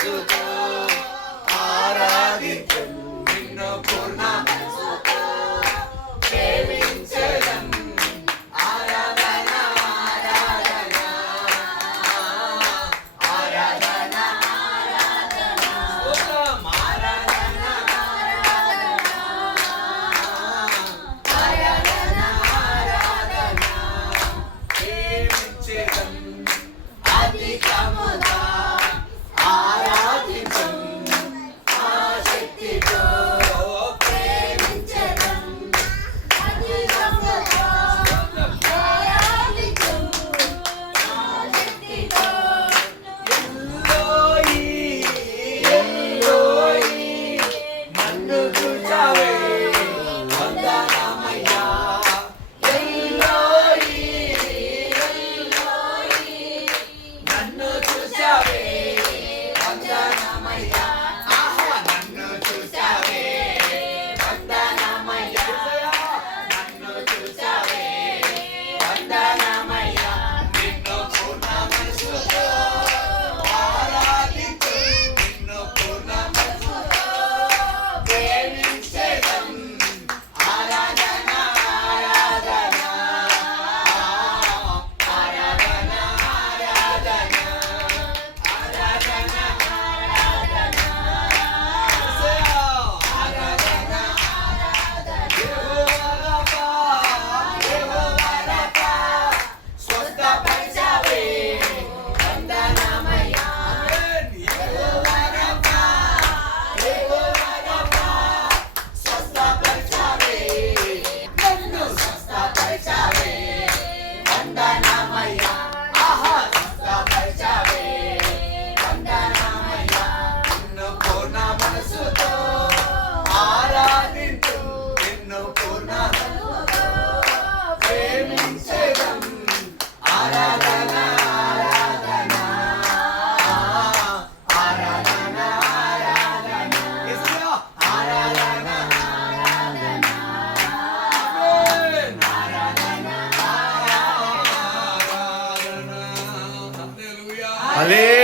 to God. Ale.